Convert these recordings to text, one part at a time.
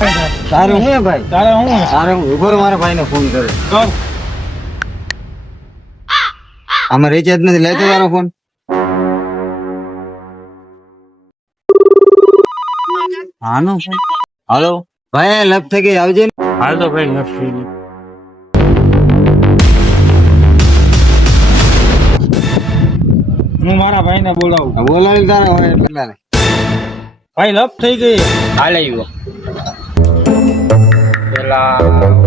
તારું હું ભાઈ તારે હું તારે ઉભો રહો, મારા ભાઈને ફોન કરે. કર આમાં રિચાર્જ નથી, લેતો તારો ફોન. હાનો ફોન? હાલો ભાઈ, લપ થઈ ગઈ, આવજે ને. હાલ તો ભાઈ નથી. હું મારા ભાઈને બોલાવું. બોલાવી તારા હોય એટલા ને. ભાઈ લપ થઈ ગઈ. હાલ આવ્યો પેલા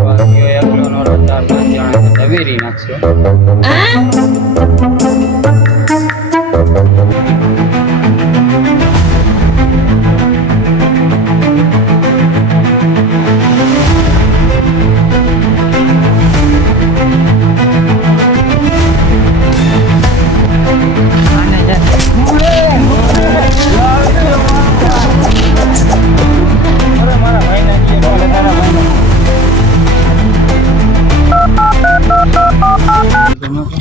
વાગ્યો એકલો નો રચાર જાણે તવેરી નાખશે. અરે મારા ભાઈને કીએ બોલે તારા ભાઈને.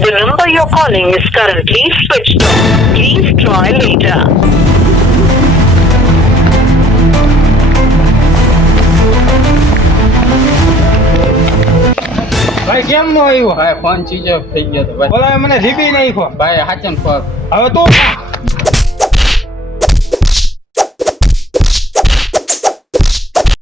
The number you're calling is currently switched off. Please try later. ભાઈ કેમ નો આવ્યો? ભાઈ ફોન સ્વિચ ઓફ થઈ ગયો તો ભાઈ. બોલાવે મને જીબી નાખ્યો. ભાઈ હાચન ફોન હવે તું